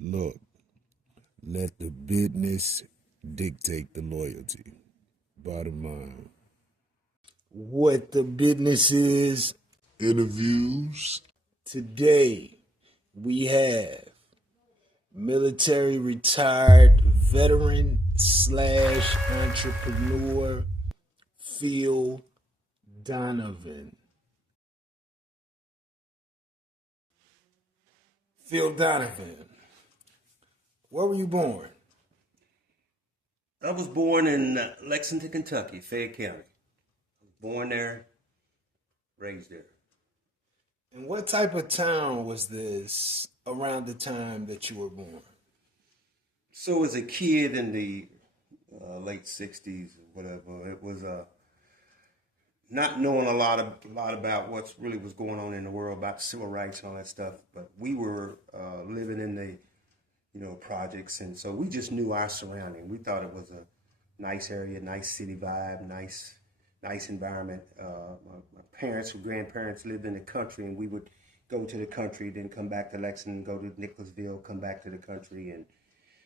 Look, let the business dictate the loyalty. Bottom line. What the business is. Interviews. Today, we have military retired veteran slash entrepreneur Phil Donivan. Phil Donivan, where were you born? I was born in Lexington, Kentucky, Fayette County. Born there, raised there. And what type of town was this around the time that you were born? So as a kid in the late '60s, or whatever, it was not knowing a lot about what really was going on in the world about civil rights and all that stuff. But we were living in the projects, and so we just knew our surrounding. We thought it was a nice area, nice city vibe, nice environment. My parents or grandparents lived in the country, and we would go to the country, then come back to Lexington, go to Nicholasville, come back to the country, and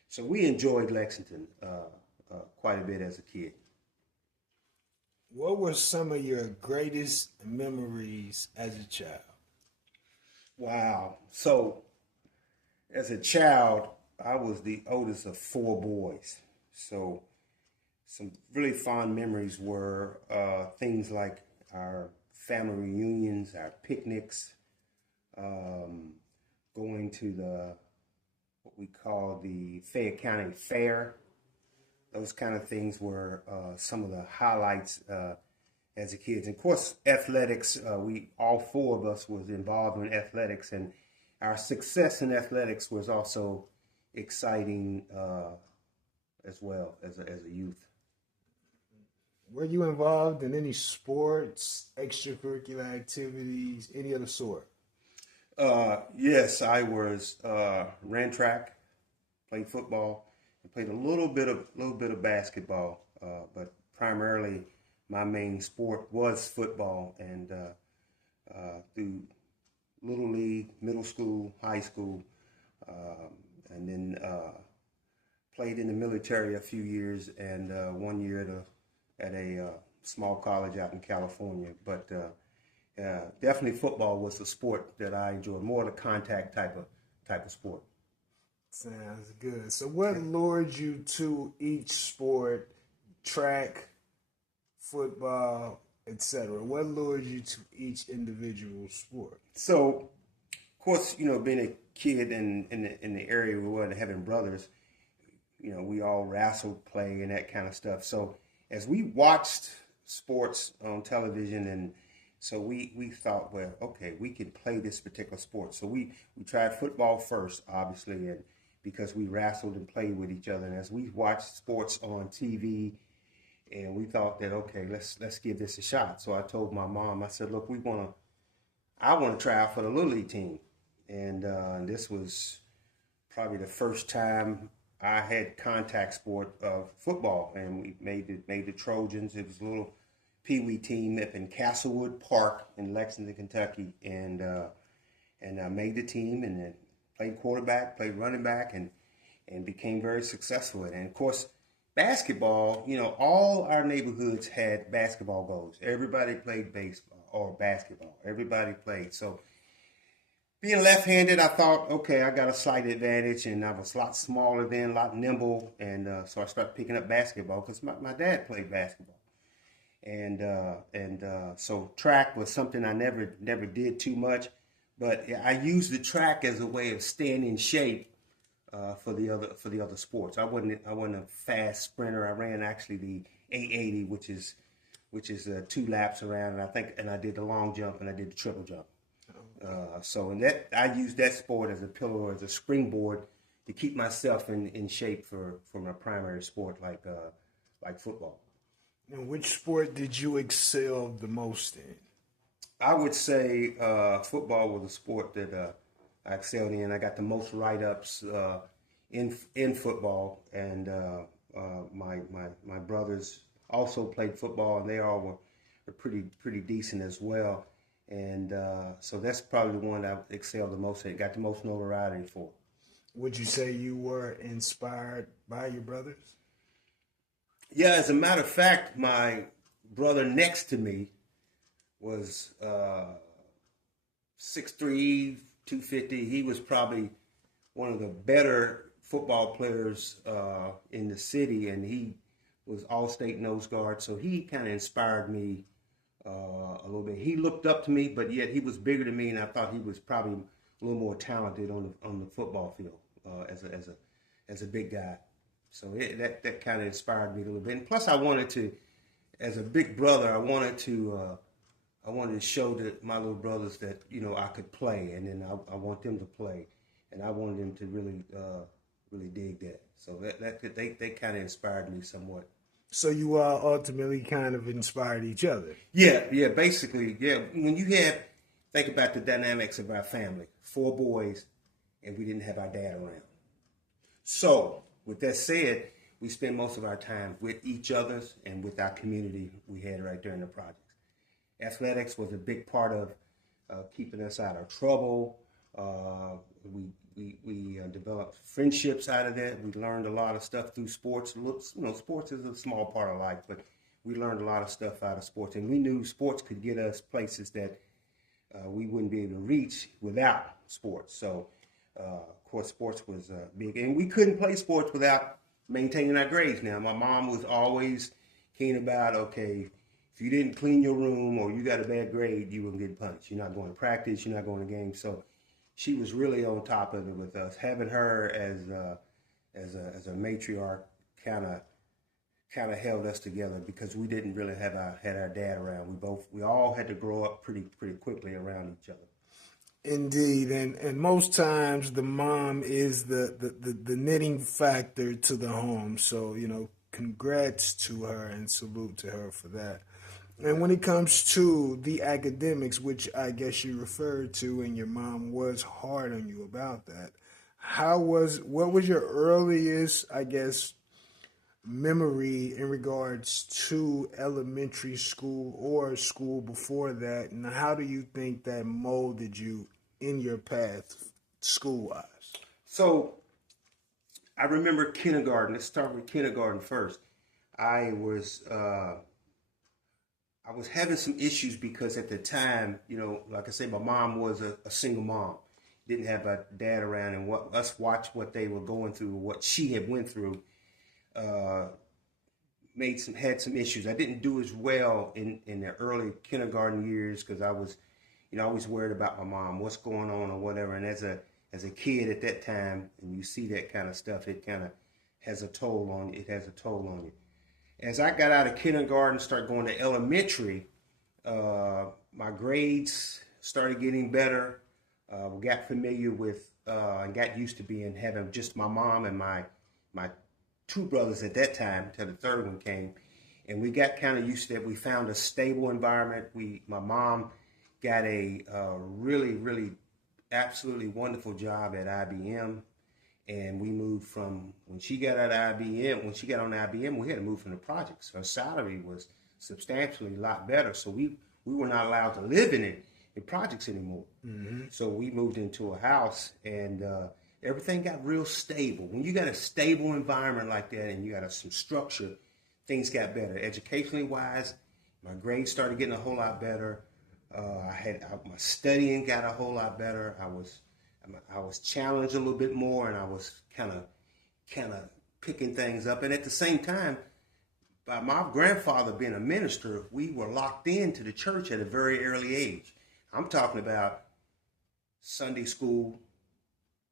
so we enjoyed Lexington quite a bit as a kid. What were some of your greatest memories as a child? Wow. So as a child, I was the oldest of four boys. So some really fond memories were things like our family reunions, our picnics, going to what we call the Fayette County Fair. Those kind of things were some of the highlights as a kids. And of course, athletics. We all four of us was involved in athletics, and our success in athletics was also exciting as well as a youth. Were you involved in any sports, extracurricular activities, any other sort? Yes, I was ran track, played football, and played a little bit of basketball. But primarily, my main sport was football, and through little league, middle school, high school, and then played in the military a few years, and 1 year at a small college out in California. But definitely football was the sport that I enjoyed, more the contact type of sport. Sounds good. So, what lured you to each sport, track, football, etc.? What lured you to each individual sport? So, of course, being a kid in the area, we weren't having brothers. We all wrestled, play, and that kind of stuff. So, as we watched sports on television, and so we thought, well, okay, we can play this particular sport. So we tried football first, obviously, and because we wrestled and played with each other. And as we watched sports on TV, and we thought that, okay, let's give this a shot. So I told my mom, I said, look, I want to try out for the Little League team. And this was probably the first time I had contact sport of football, and we made the Trojans. It was a little pee-wee team up in Castlewood Park in Lexington, Kentucky, and I made the team, and then played quarterback, played running back, and became very successful at it. And of course, basketball, all our neighborhoods had basketball goals. Everybody played baseball or basketball. Everybody played. So being left-handed, I thought, okay, I got a slight advantage, and I was a lot smaller then, a lot nimble, and so I started picking up basketball because my dad played basketball. And so track was something I never did too much, but I used the track as a way of staying in shape for the other sports. I wasn't a fast sprinter. I ran actually the 880, which is 2 laps around, and I did the long jump and I did the triple jump. So and that I used that sport as a pillar, as a springboard to keep myself in shape for my primary sport like football. And which sport did you excel the most in? I would say football was a sport that I excelled in. I got the most write-ups in football, and my brothers also played football, and they all were pretty decent as well. And so that's probably the one I excelled the most at, got the most notoriety for. Would you say you were inspired by your brothers? Yeah, as a matter of fact, my brother next to me was 6'3", 250. He was probably one of the better football players in the city, and he was all-state nose guard. So he kind of inspired me a little bit. He looked up to me, but yet he was bigger than me, and I thought he was probably a little more talented on the football field as a big guy. So that kind of inspired me a little bit. And plus, I wanted to, as a big brother, I wanted to show my little brothers that I could play, and then I want them to play, and I wanted them to really dig that. So they kind of inspired me somewhat. So you ultimately kind of inspired each other. Yeah, basically, yeah. When you think about the dynamics of our family, 4 boys, and we didn't have our dad around. So, with that said, we spend most of our time with each other's and with our community we had right there in the projects. Athletics was a big part of keeping us out of trouble. We developed friendships out of that. We learned a lot of stuff through sports. Sports is a small part of life, but we learned a lot of stuff out of sports. And we knew sports could get us places that we wouldn't be able to reach without sports. So, of course, sports was big. And we couldn't play sports without maintaining our grades. Now, my mom was always keen about, okay, if you didn't clean your room or you got a bad grade, you wouldn't get punished. You're not going to practice. You're not going to games. So she was really on top of it with us. Having her as a matriarch kind of held us together because we didn't really had our dad around. We all had to grow up pretty quickly around each other. Indeed, and most times the mom is the knitting factor to the home. So congrats to her and salute to her for that. And when it comes to the academics, which I guess you referred to, and your mom was hard on you about that, what was your earliest, I guess, memory in regards to elementary school or school before that, and how do you think that molded you in your path school-wise? So I remember kindergarten. Let's start with kindergarten first. I was having some issues because at the time, like I said, my mom was a single mom. Didn't have a dad around, and watch what they were going through, what she had went through, had some issues. I didn't do as well in the early kindergarten years because I was, always worried about my mom, what's going on or whatever. And as a kid at that time, and you see that kind of stuff, it kind of has a toll on you. It has a toll on you. As I got out of kindergarten, started going to elementary, my grades started getting better. Got familiar with and got used to having just my mom and my 2 brothers at that time until the 3rd one came. And we got kind of used to that. We found a stable environment. My mom got a really, really absolutely wonderful job at IBM. And we moved from, when she got on IBM, we had to move from the projects. Her salary was substantially a lot better. So we were not allowed to live in projects anymore. Mm-hmm. So we moved into a house and everything got real stable. When you got a stable environment like that and you got some structure, things got better. Educationally wise, my grades started getting a whole lot better. My studying got a whole lot better. I was challenged a little bit more, and I was kind of picking things up. And at the same time, by my grandfather being a minister, we were locked into the church at a very early age. I'm talking about Sunday school,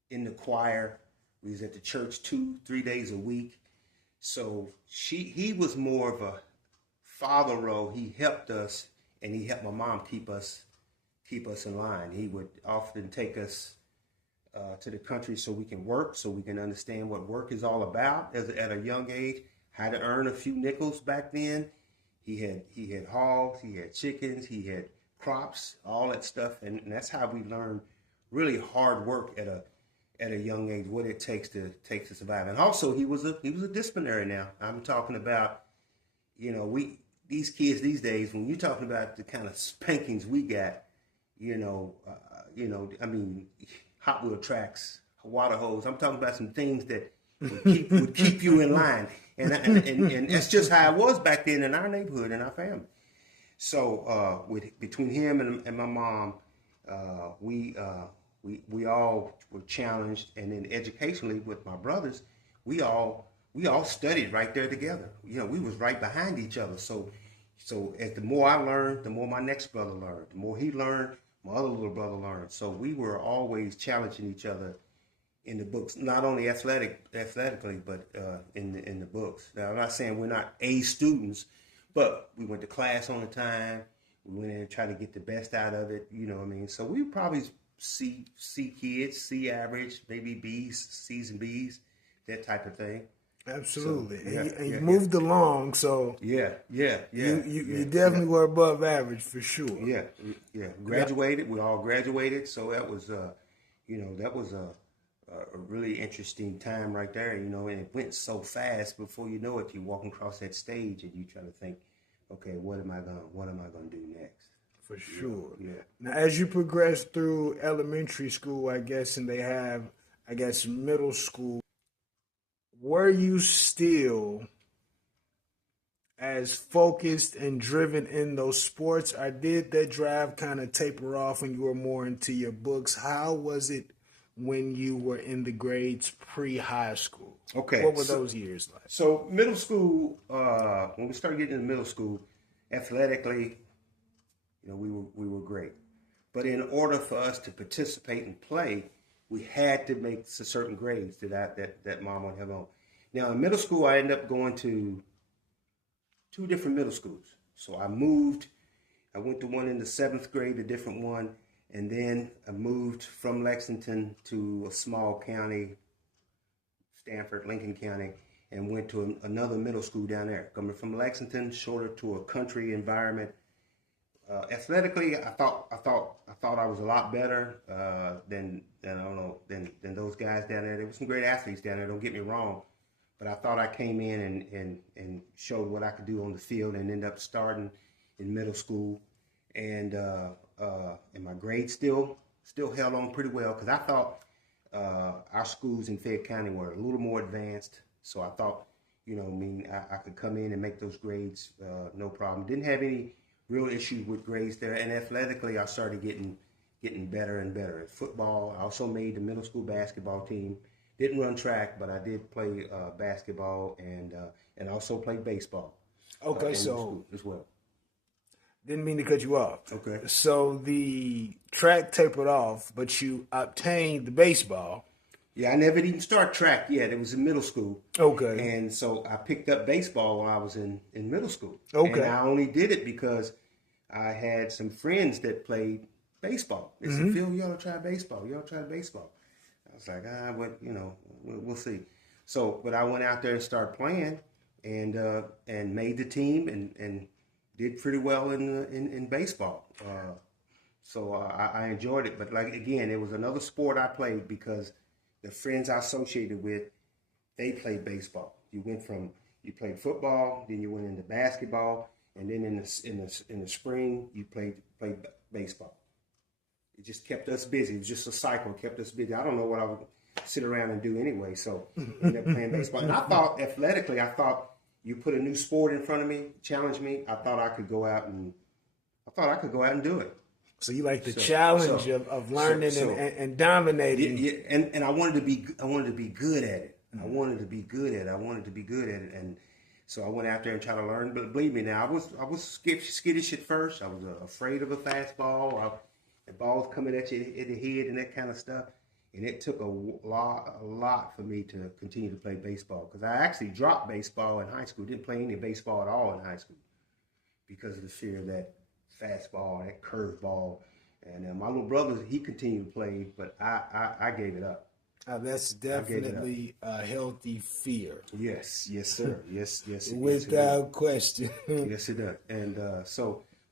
in the choir. We was at the church 2-3 days a week. So he was more of a father role. He helped us, and he helped my mom keep us in line. He would often take us to the country so we can work, so we can understand what work is all about at a young age, how to earn a few nickels back then. He had hogs, he had chickens, he had crops, all that stuff, and that's how we learned really hard work at a young age, what it takes to survive. And also he was a disciplinary now. I'm talking about, these kids these days, when you're talking about the kind of spankings we got, Hot Wheel tracks, water hose. I'm talking about some things that would keep you in line. And that's just how it was back then in our neighborhood, in our family. So between him and my mom, we all were challenged, and then educationally with my brothers, we all studied right there together. We was right behind each other. So as the more I learned, the more my next brother learned. The more he learned, my other little brother learned. So we were always challenging each other in the books, not only athletically, but in the books. Now, I'm not saying we're not A students, but we went to class on the time. We went in and tried to get the best out of it. You know what I mean? So we probably C kids, C average, maybe B's, C's and B's, that type of thing. Absolutely. So, and you moved along, so you definitely were above average for sure. Yeah. Graduated. We all graduated, so that was that was a really interesting time right there, and it went so fast. Before you know it, you're walking across that stage and you try to think, okay, what am I gonna do next? For sure. Yeah. Now, as you progress through elementary school, I guess, and they have, middle school, were you still as focused and driven in those sports, or did that drive kind of taper off when you were more into your books? How was it when you were in the grades pre-high school? Okay. What were those years like? So middle school, when we started getting into middle school, athletically, we were great. But in order for us to participate and play, we had to make certain grades that mom would have on. Now in middle school, I ended up going to 2 different middle schools. So I went to one in the 7th grade, a different one, and then I moved from Lexington to a small county, Stanford, Lincoln County, and went to another middle school down there. Coming from Lexington, shorter to a country environment. Athletically, I thought I was a lot better than those guys down there. There were some great athletes down there. Don't get me wrong, but I thought I came in and showed what I could do on the field, and ended up starting in middle school, and my grades still held on pretty well, because I thought our schools in Fayette County were a little more advanced. So I thought, I could come in and make those grades no problem. Didn't have any real issues with grades there, and athletically I started getting better and better. At football, I also made the middle school basketball team. Didn't run track, but I did play basketball and also played baseball. Okay, so as well. Didn't mean to cut you off. Okay. So the track tapered off, but you obtained the baseball. Yeah, I never even started track yet. It was in middle school. Okay. And so I picked up baseball while I was in middle school. Okay. And I only did it because I had some friends that played baseball. They said, Phil, you ought to try baseball. You ought to try baseball. I was like, we'll see. So, but I went out there and started playing, and made the team, and did pretty well in baseball. So I enjoyed it. But again, it was another sport I played because the friends I associated with, they played baseball. You played football, then you went into basketball, and then in the spring you played baseball. It just kept us busy. It was just a cycle, kept us busy. I don't know what I would sit around and do anyway. So I ended up playing baseball. And I thought athletically, you put a new sport in front of me, challenge me. I thought I could go out and do it. So you like the challenge of learning and dominating. Yeah, and I wanted to be good at it. I wanted to be good at it. And so I went out there and tried to learn. But believe me, now I was skittish at first. I was afraid of a fastball. The ball's coming at you in the head and that kind of stuff. And it took a lot for me to continue to play baseball, because I actually dropped baseball in high school. Didn't play any baseball at all in high school because of the fear of that fastball, that curveball. And my little brother, he continued to play, but I gave it up. That's definitely a healthy fear. Yes, sir. Yes. Without question. Yes, it does. And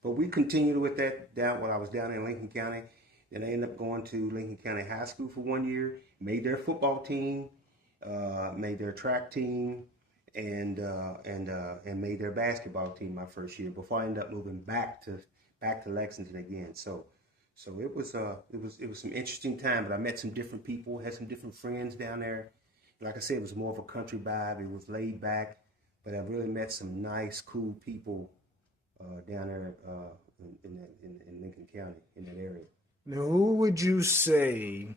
but we continued with that when I was down in Lincoln County. Then I ended up going to Lincoln County High School for 1 year, made their football team, made their track team, and made their basketball team my first year before I ended up moving back to Lexington again. So So it was some interesting time, but I met some different people, had some different friends down there. Like I said, it was more of a country vibe. It was laid back, but I really met some nice, cool people down there in Lincoln County, in that area. Now, who would you say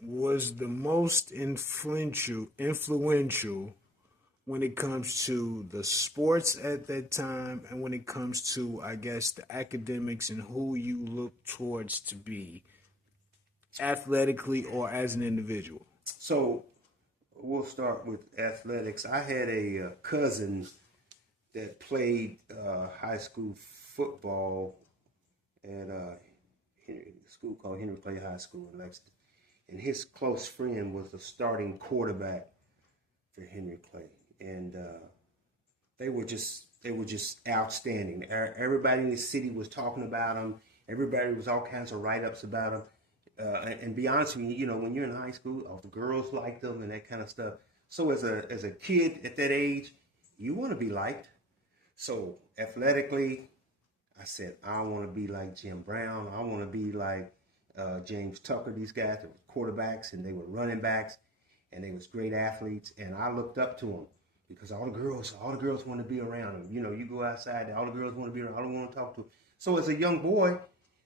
was the most influential when it comes to the sports at that time, and when it comes to, I guess, the academics and who you look towards to be athletically or as an individual? So we'll start with athletics. I had a cousin that played high school football at a school called Henry Clay High School in Lexington. And his close friend was the starting quarterback for Henry Clay. And they were just outstanding. Everybody in the city was talking about them. Everybody was all kinds of write-ups about them. And be honest with you, when you're in high school, all the girls liked them and that kind of stuff. So as a kid at that age, you want to be liked. So athletically, I said, I want to be like Jim Brown. I want to be like James Tucker. These guys were quarterbacks and they were running backs, and they was great athletes. And I looked up to them because all the girls want to be around them. You go outside, all the girls want to be around. I don't want to talk to them. So as a young boy,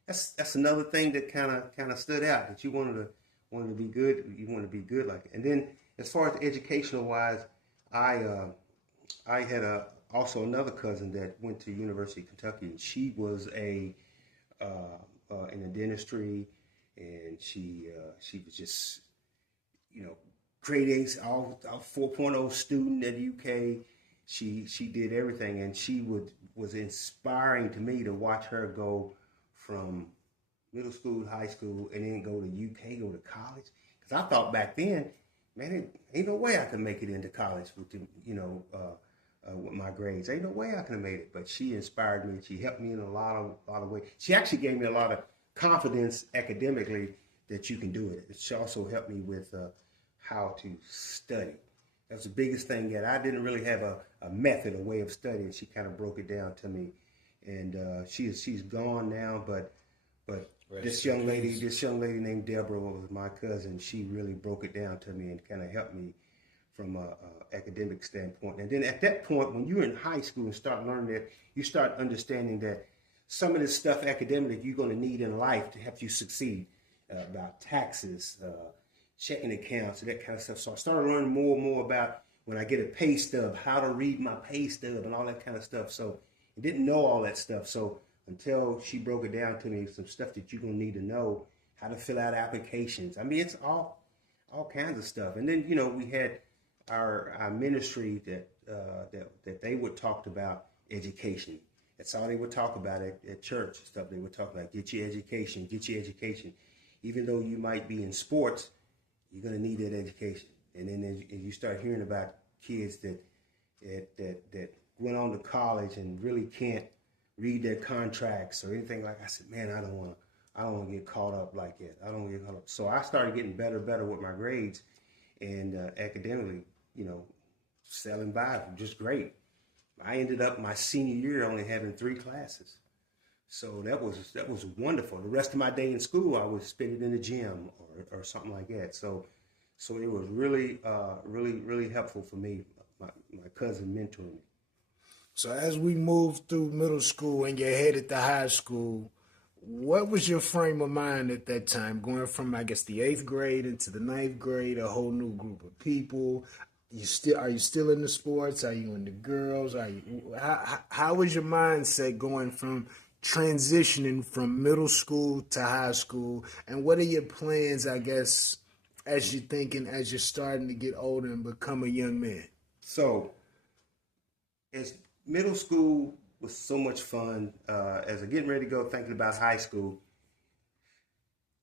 that's another thing that kind of stood out, that you wanted to be good. You want to be good like it. And then as far as educational wise, I had also another cousin that went to University of Kentucky, and she was in the dentistry, and she was just grade A's, all 4.0 student at UK. She did everything, and she was inspiring to me to watch her go from middle school, high school, and then go to UK, go to college. Because I thought back then, man, ain't no way I could make it into college with with my grades. Ain't no way I could have made it. But she inspired me. She helped me in a lot of ways. She actually gave me a lot of confidence academically that you can do it. She also helped me with how to study. That's the biggest thing that I didn't really have a method, a way of studying. She kind of broke it down to me. And she's gone now, but this young lady named Deborah was my cousin. She really broke it down to me and kind of helped me from a academic standpoint. And then at that point, when you're in high school and start learning that, you start understanding that some of this stuff academically you're going to need in life to help you succeed, about taxes, checking accounts, and that kind of stuff. So I started learning more and more about when I get a pay stub, how to read my pay stub and all that kind of stuff. So I didn't know all that stuff. So until she broke it down to me, some stuff that you're going to need to know, how to fill out applications. I mean, it's all kinds of stuff. And then, we had our ministry that they would talk about education. That's all they would talk about at church and stuff. They would talk about get your education. Even though you might be in sports, you're going to need that education. And then as you start hearing about kids that went on to college and really can't read their contracts or anything like, I said, man, I don't want to get caught up like that. I don't want to get caught up. So I started getting better with my grades, and academically, selling by just great. I ended up my senior year only having 3 classes. So that was wonderful. The rest of my day in school, I would spend it in the gym or something like that. So it was really, really helpful for me. My cousin mentoring me. So as we moved through middle school and you're headed to high school, what was your frame of mind at that time, going from, I guess, the 8th grade into the 9th grade, a whole new group of people? Are you still in the sports? Are you in the girls? How was your mindset going from transitioning from middle school to high school? And what are your plans, I guess, as you're starting to get older and become a young man? So, as middle school was so much fun, as I'm getting ready to go thinking about high school,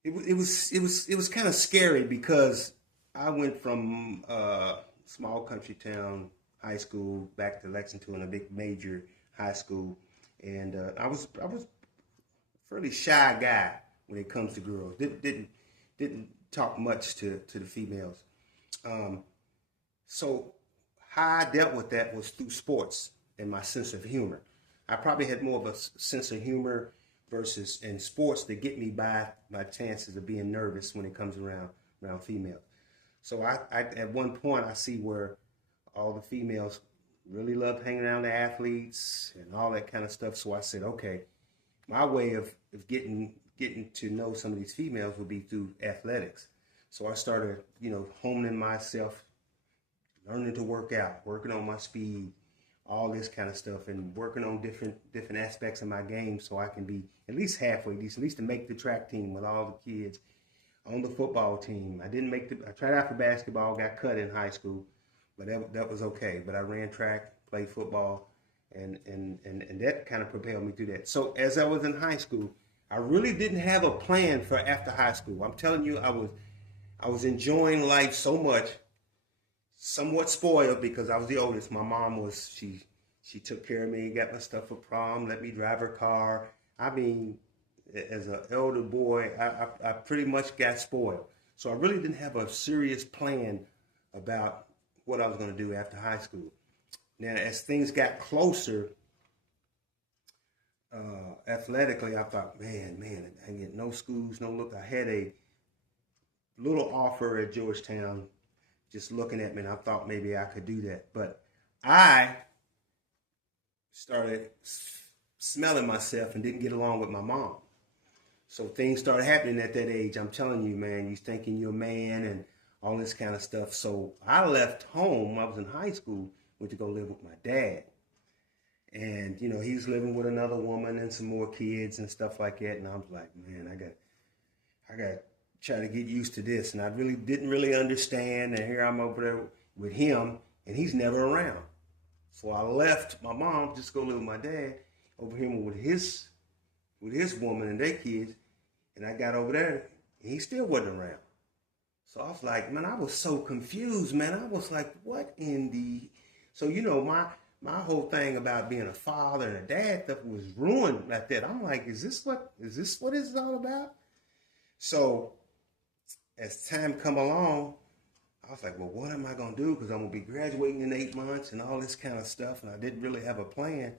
it was kind of scary because I went from small country town high school back to Lexington, a big major high school, and I was a fairly shy guy when it comes to girls. Didn't talk much to the females. So how I dealt with that was through sports and my sense of humor. I probably had more of a sense of humor versus in sports to get me by my chances of being nervous when it comes around females. So I at one point I see where all the females really love hanging around the athletes and all that kind of stuff. So I said, okay, my way of getting to know some of these females would be through athletics. So I started, honing myself, learning to work out, working on my speed, all this kind of stuff, and working on different aspects of my game so I can be at least halfway decent, at least to make the track team with all the kids on the football team. I tried out for basketball, got cut in high school, but that was okay. But I ran track, played football, and that kind of propelled me through that. So as I was in high school, I really didn't have a plan for after high school. I'm telling you, I was enjoying life so much, somewhat spoiled because I was the oldest. My mom she took care of me, got my stuff for prom, let me drive her car. I mean, as an elder boy, I pretty much got spoiled. So I really didn't have a serious plan about what I was going to do after high school. Now, as things got closer, athletically, I thought, man, I get no schools, no look. I had a little offer at Georgetown just looking at me, and I thought maybe I could do that. But I started smelling myself and didn't get along with my mom. So things started happening at that age. I'm telling you, man, you thinking you're a man and all this kind of stuff. So I left home. I was in high school, went to go live with my dad. And, he was living with another woman and some more kids and stuff like that. And I was like, man, I got to try to get used to this. And I really didn't understand. And here I'm over there with him, and he's never around. So I left my mom just to go live with my dad over here with his woman and their kids. And I got over there, and he still wasn't around. So I was like, man, I was so confused, man. I was like, what in the... So, my whole thing about being a father and a dad stuff was ruined like that. I'm like, is this what it's all about? So as time come along, I was like, well, what am I going to do? Because I'm going to be graduating in 8 months and all this kind of stuff. And I didn't really have a plan.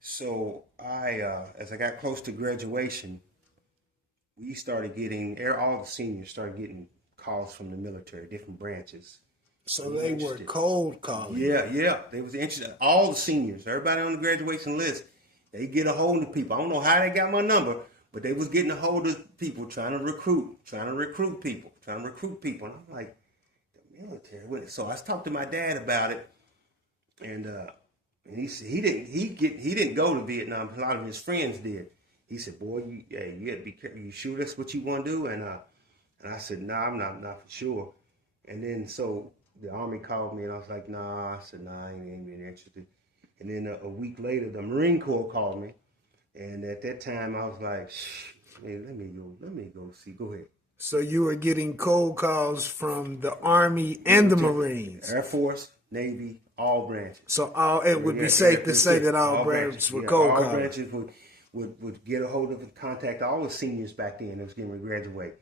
So as I got close to graduation, we started getting, all the seniors started getting calls from the military, different branches. So they were cold calling. Yeah. They was interested. All the seniors, everybody on the graduation list, they get a hold of people. I don't know how they got my number, but they was getting a hold of people trying to recruit people. And I'm like, the military. So I talked to my dad about it, and he said he didn't go to Vietnam. A lot of his friends did. He said, boy, you got to be careful. You sure that's what you want to do? And I said, nah, I'm not for sure. And then so the Army called me, and I was like, nah. I said, nah, I ain't being interested. And then a week later, the Marine Corps called me. And at that time, I was like, man, let me go see. Go ahead. So you were getting cold calls from the Army and the Marines. Air Force, Navy, all branches. So it would be safe to say that all branches were cold calls. All branches would get a hold of and contact all the seniors back then that was getting ready to graduate.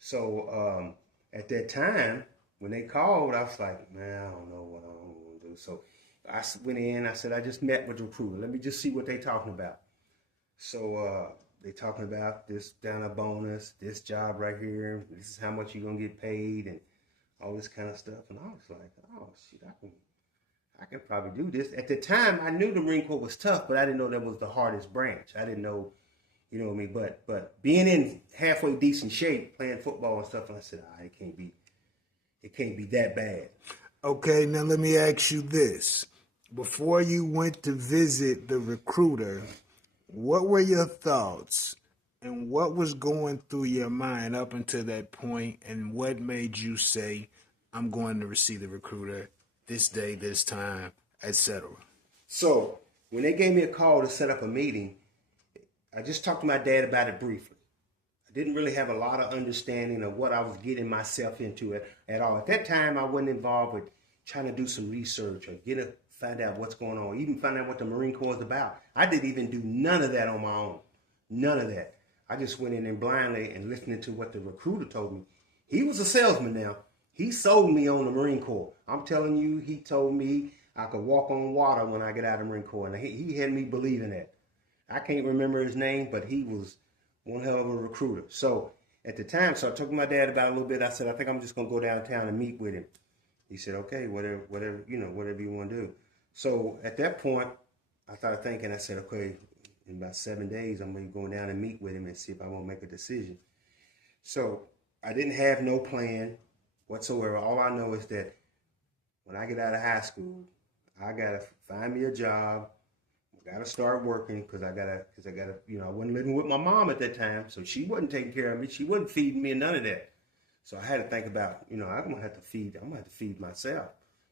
So at that time, when they called, I was like, man, I don't know what I'm going to do. So I went in. I said, I just met with the recruiter. Let me just see what they're talking about. So they talking about this down a bonus, this job right here. This is how much you're going to get paid and all this kind of stuff. And I was like, oh, shit, I can probably do this. At the time, I knew the Marine Corps was tough, but I didn't know that was the hardest branch. I didn't know, you know what I mean? But being in halfway decent shape, playing football and stuff, and I said, it can't be that bad. Okay, now let me ask you this. Before you went to visit the recruiter, what were your thoughts and what was going through your mind up until that point, and what made you say, I'm going to receive the recruiter this day, this time, etc.? So when they gave me a call to set up a meeting, I just talked to my dad about it briefly. I didn't really have a lot of understanding of what I was getting myself into at all. At that time, I wasn't involved with trying to do some research or find out what's going on, even find out what the Marine Corps is about. I didn't even do none of that on my own. None of that. I just went in blindly and listening to what the recruiter told me. He was a salesman now. He sold me on the Marine Corps. I'm telling you, he told me I could walk on water when I get out of the Marine Corps. And he had me believing that. I can't remember his name, but he was one hell of a recruiter. So at the time, so I talked to my dad about it a little bit. I said, I think I'm just gonna go downtown and meet with him. He said, okay, whatever you want to do. So at that point, I started thinking. I said, okay, in about 7 days, I'm gonna go down and meet with him and see if I want to make a decision. So I didn't have no plan whatsoever. All I know is that when I get out of high school, I gotta find me a job. I gotta start working because I gotta, I wasn't living with my mom at that time, so she wasn't taking care of me. She wasn't feeding me and none of that. So I had to think about, I'm gonna have to feed myself.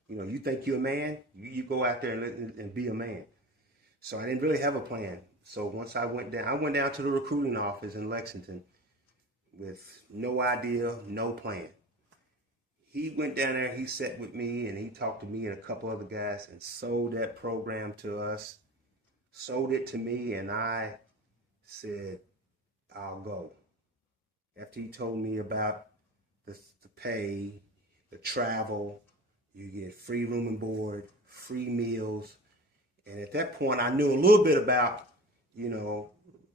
You think you're a man, you go out there and be a man. So I didn't really have a plan. So once I went down to the recruiting office in Lexington with no idea, no plan. He went down there, he sat with me, and he talked to me and a couple other guys and sold that program to us, sold it to me, and I said, I'll go. After he told me about the pay, the travel, you get free room and board, free meals. And at that point, I knew a little bit about,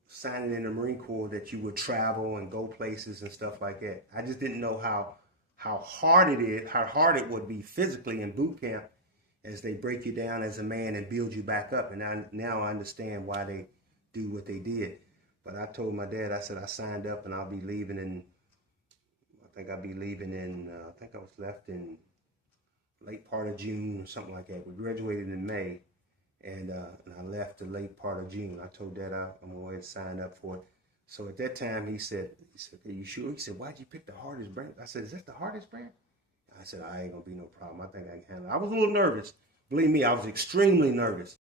signing in the Marine Corps, that you would travel and go places and stuff like that. I just didn't know how hard it would be physically in boot camp as they break you down as a man and build you back up. And now I understand why they do what they did. But I told my dad, I said, I signed up and I'll be leaving I think I was left in late part of June or something like that. We graduated in May. And I left the late part of June. I told Dad I'm going to sign up for it. So at that time, he said, are you sure? He said, why'd you pick the hardest brand? I said, is that the hardest brand? I said, I ain't going to be no problem. I think I can handle it. I was a little nervous. Believe me, I was extremely nervous.